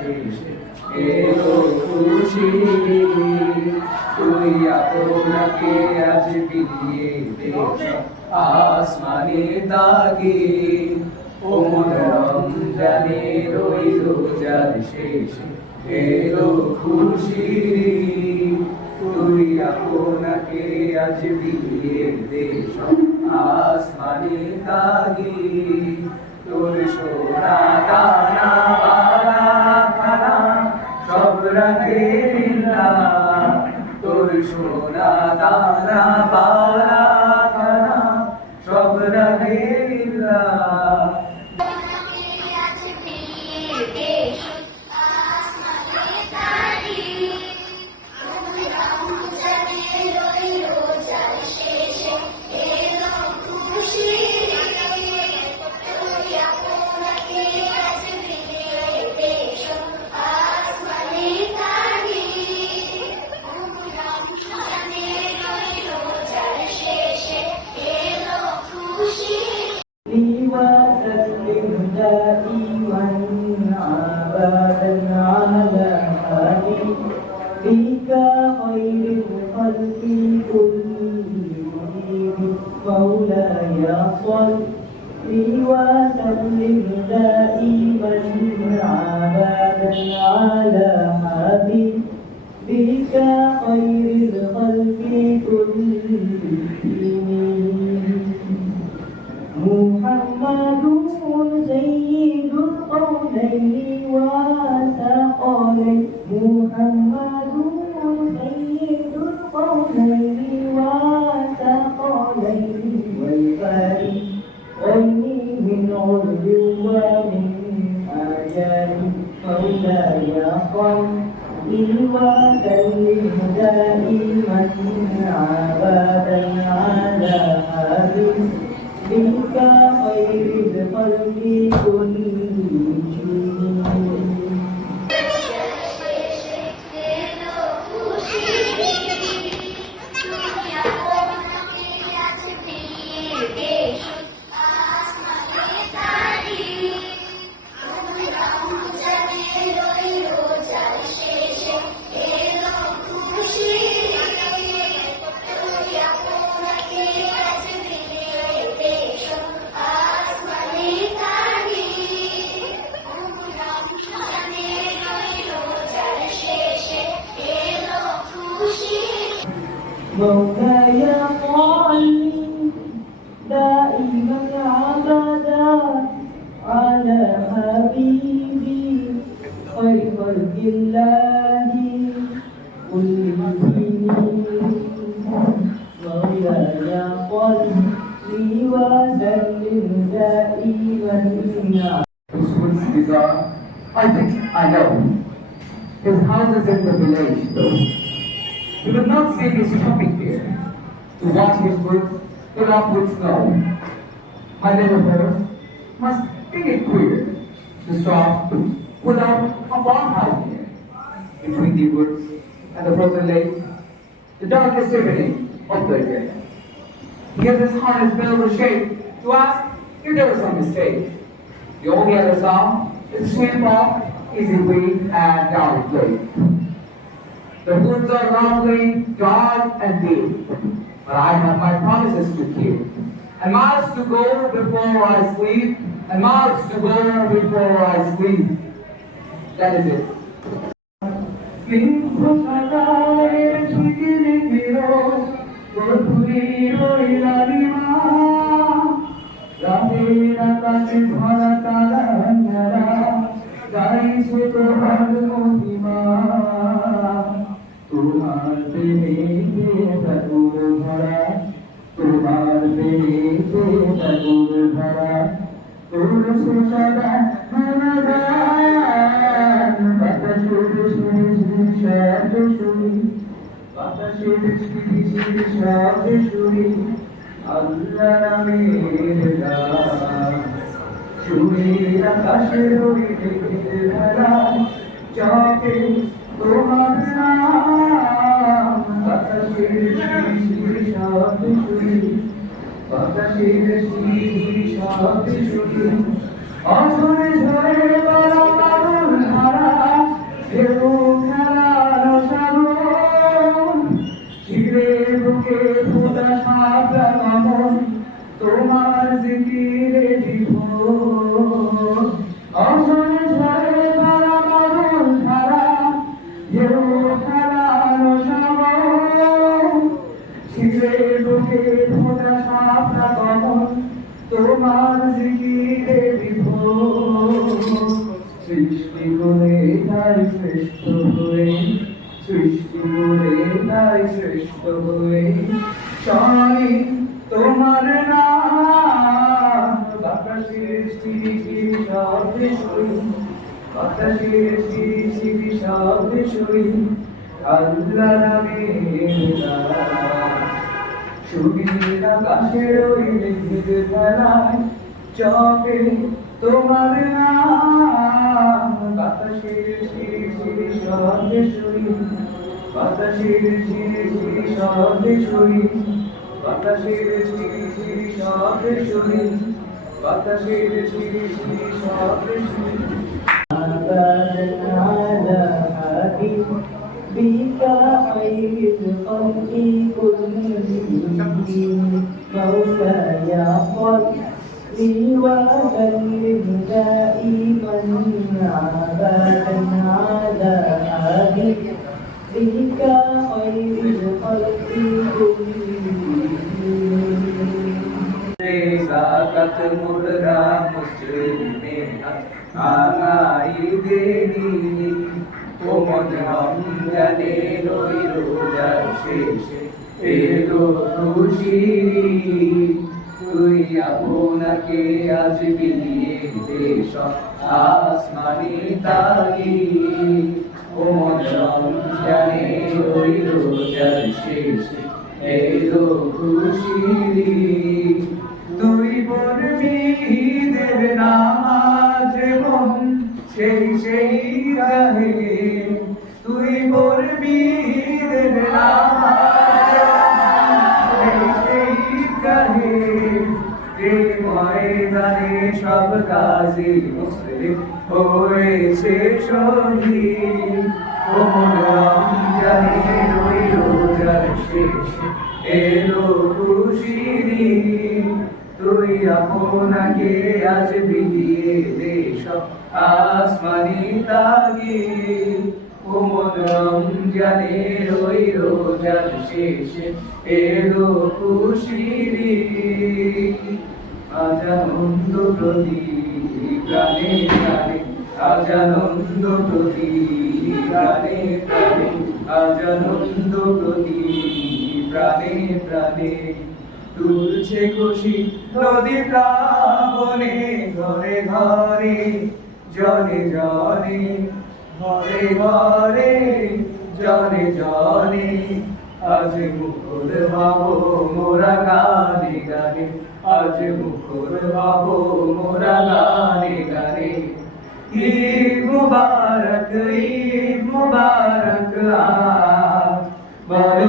শেষে এলো খুশি তুই আপনাকে আজ বিলিয়ে দে আসমানে তাকে ওমর রমজানের ওই রোজার শেষে এলো খুশি তুই আপনাকে আজ বিলিয়ে দে আসমানে তাকে তোর সোনা দানা বালা খানা সব রাখে লিল্লাহ তোর সোনা দানা বালা খানা সব রাখে লিল্লাহ وسلم دائما أبدا على حبيبك خير الخلق كلهم مولاي صل وسلم دائما أبدا على حبيبك خير الخلق كلهم محمد سيد القولين وثقلين محمد سيد القولين وثقلين والفريقين من عرب ومن آيات مولاي صل وسلم دائما أبدا على حبيبك خير الخلق كلهم مولاي صل دائما أبدا على حبيبي خير خلق الله كلهم مولاي صل وسلم دائما Whose woods these are? I think I know. His house is in the village, though. He would not say he's shopping here to watch his woods fill up with snow. My little horse must think it queer to stop without a farmhouse here. Between the woods and the frozen lake, the darkest evening of the year. He gives his harness bells a shake to ask if there was some mistake. The only other sound is sweep off, easy breathe, and down it lake. The woods are lovely, dark and deep, but I have my promises to keep. And miles to go before I sleep, and miles to go before I sleep. That is it. তোমার প্রেমে ঠাকুর ভরা তোমার প্রেমে ঠাকুর ভরা তোর সুসদা মনগান বাতাসের শব্দ শুনি বাতাসের শব্দ শুনি আল্লাহ নামের গান শুনি আকাশের ওই ধারা চকে তোমার নাম বাতাসের শব্দ শুনি বাতাসের শব্দ শুনি অঝরে ঝরে বলা বাবুল ধারা দিলে বুকে ফোটা শাপলা কমল তোমার জিকিরে বিভোর সৃষ্টি করে তাই শ্রেষ্ঠ হয়ে সৃষ্টি করে তাই শ্রেষ্ঠ হয়ে স্মরণে তোমার নাম বাতাসের শিরি শব্দে শুনি বাতাসের শিরি শব্দে শুনি আল্লাহ নামের নাম সুবীর আকাশের ওই মেঘের ভেলায় চপে তোমার নাম বাতাসের শিরি শিরি শব্দে শুনি বাতাসের শিরি শিরি শব্দে শুনি বাতাসের শিরি শিরি শব্দে শুনি বাতাসের শিরি শিরি শব্দে শুনি بك خير الخلق كلهم مولاي صل وسلم دائما ابدا على حبيبك خير الخلق كلهم साकत मुर्दा मुस्लिम आगाई देनी ও মন রমজানে রই রোজার শেষে এলো খুশিরি তুই আপনাকে আজ বিলিয়ে দেশ আসমানি তাগি ও মন রমজানে রই রোজার শেষে এলো খুশিরি তুই পড়বি দেব নামাজ মন সেই সেই গাহে তুই পড়বি দেব নামাজ সেই সেই গাহে যে ময়দানে সব গাজী মুসলিম হয়েছে শহীদ ও মন রমজানে রই রোজার শেষে এলো খুশিরি তুই আপনাকে আজ বিলিয়ে দেশ আসমানি তাগি ও মন রমজানে রই রোজার শেষে এলো খুশিরি আজ আনন্দ প্রদীপ প্রাণে প্রাণে আজ আনন্দ প্রদীপ প্রাণে প্রাণে আজ আনন্দ প্রদীপ প্রাণে প্রাণে তুলছে খুশি নদী প্লাবনে ঘরে ঘরে জনে জনে ঘরে ঘরে জনে জনে আজ মুখর হব মোরা গানে গানে আজ মুখর হব মোরা গানে গানে ঈদ মুবারক আজ বলো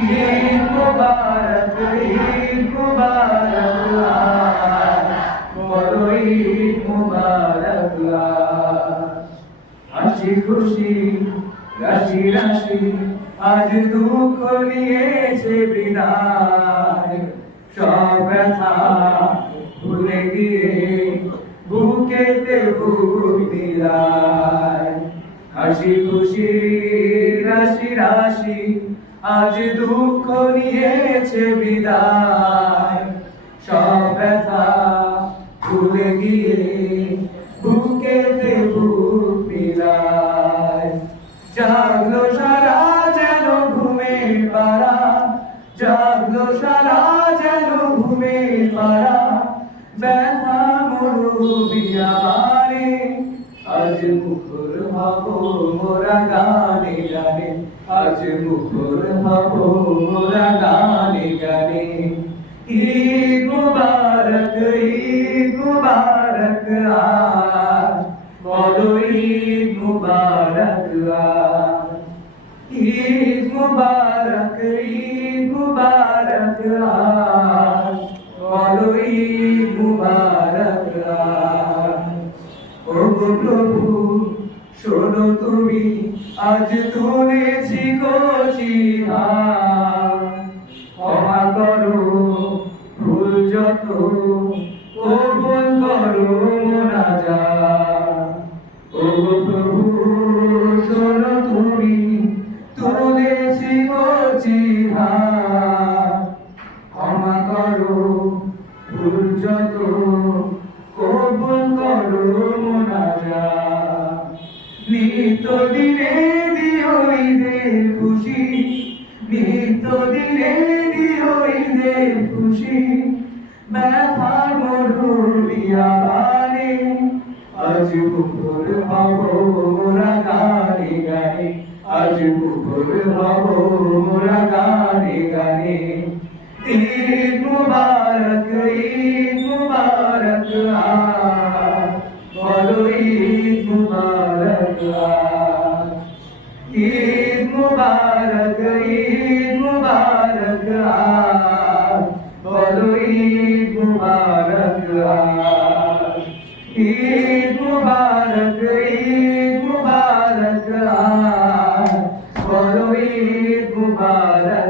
ঈদ মুবারক ঈদ মুবারক বলো ঈদ মুবারক হাসি খুশি রাশি রাশি আজ দুঃখ নিয়েছে বিদায় সব ব্যথা ভুলে গিয়ে বুকেতে বুক দিলায় হাসি খুশি রাশি রাশি আজ দুঃখ নিয়েছে বিদায় সব ব্যথা ভুলে গিয়ে বুকেতে বুক দিলায় জাগলো সারা যেন ঘুমে পারা জাগলো সারা যেন ঘুমে পারা ব্যথা মরুবিয়ারে আজ মুখর হব মোরা গানে গানে আজ মুখর হব মোরা গানে গানে ঈদ মুবারক আজ বলো ঈদ মুবারক আজ ঈদ মুবারক আজ বলো ঈদ মুবারক আজ ও প্রভু শোনো তুমি আজ তুলেছি কচিহার ক্ষমা করো ভুল যত কবুল করো মোনাজাত ও প্রভু শোনো তুমি তুলেছি কচি হাত ক্ষমা করো ভুল যত কবুল করো মোনাজাত নিত্য দিনে দিও ঈদের খুশি নিত্য দিনে দিও ঈদের খুশি ব্যথার মধুর বিয়াবানে আজ মুখর হব মোরা গানে গানে আজ মুখর হব মোরা গানে গানে ঈদ মুবারক আজ বলো ঈদ মুবারক আজ ঈদ মুবারক আজ বলো ঈদ মুবারক আজ ঈদ মুবারক আজ বলো ঈদ মুবারক